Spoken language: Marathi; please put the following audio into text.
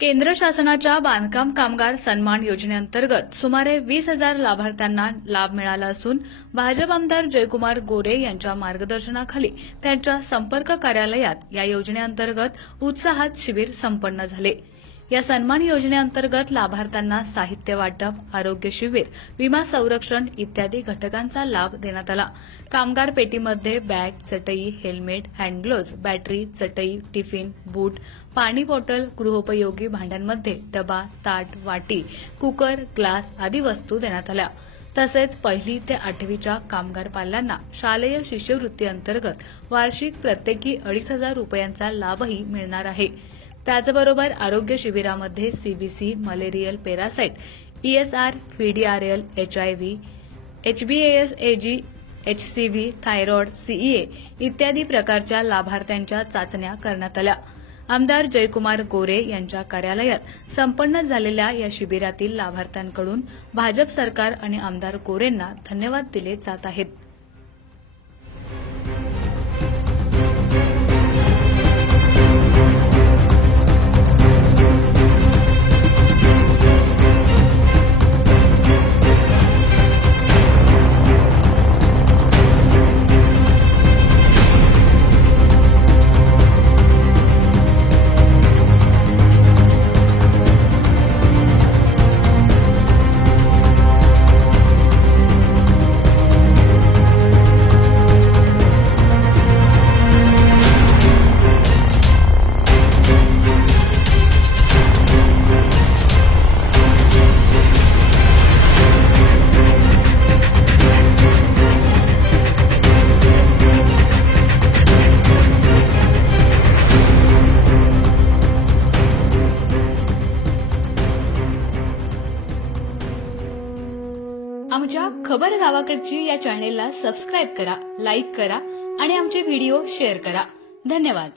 केंद्र शासनाच्या बांधकाम कामगार सन्मान योजनेअंतर्गत सुमारे 20,000 लाभार्थ्यांना लाभ मिळाला असून भाजप आमदार जयकुमार गोरे यांच्या मार्गदर्शनाखाली त्यांच्या संपर्क कार्यालयात या योजनेअंतर्गत उत्साहात शिबिर संपन्न झाले। या सन्मान योजनेअंतर्गत लाभार्थ्यांना साहित्य वाटप, आरोग्य शिबिर, विमा संरक्षण इत्यादी घटकांचा लाभ देण्यात आला। कामगार पेटीमध्ये बॅग, चटई, हेल्मेट, हँड ग्लोव्ज, बॅटरी, चटई, टिफिन, बूट, पाणी बॉटल, गृहोपयोगी भांड्यांमध्ये डबा, ताट, वाटी, कुकर, ग्लास आदी वस्तू देण्यात आल्या। तसेच 1ली ते 8वीच्या कामगार पाल्यांना शालेय शिष्यवृत्ती अंतर्गत वार्षिक प्रत्येकी 2,500 रुपयांचा लाभही मिळणार आहे। त्याचबरोबर आरोग्य शिबिरामध्ये CBC, malarial parasite, ESR, VDRL, HIV, HBS, AG, HCV, thyroid, CEA इत्यादी प्रकारच्या लाभार्थ्यांच्या चाचण्या करण्यात आल्या। आमदार जयकुमार गोरे यांच्या कार्यालयात संपन्न झालेल्या या शिबिरातील लाभार्थ्यांकडून भाजप सरकार आणि आमदार गोरेंना धन्यवाद दिले जात आहेत। आमच्या खबर गावाकडची या चॅनेलला सबस्क्राइब करा, लाईक करा आणि आमचे व्हिडिओ शेअर करा। धन्यवाद।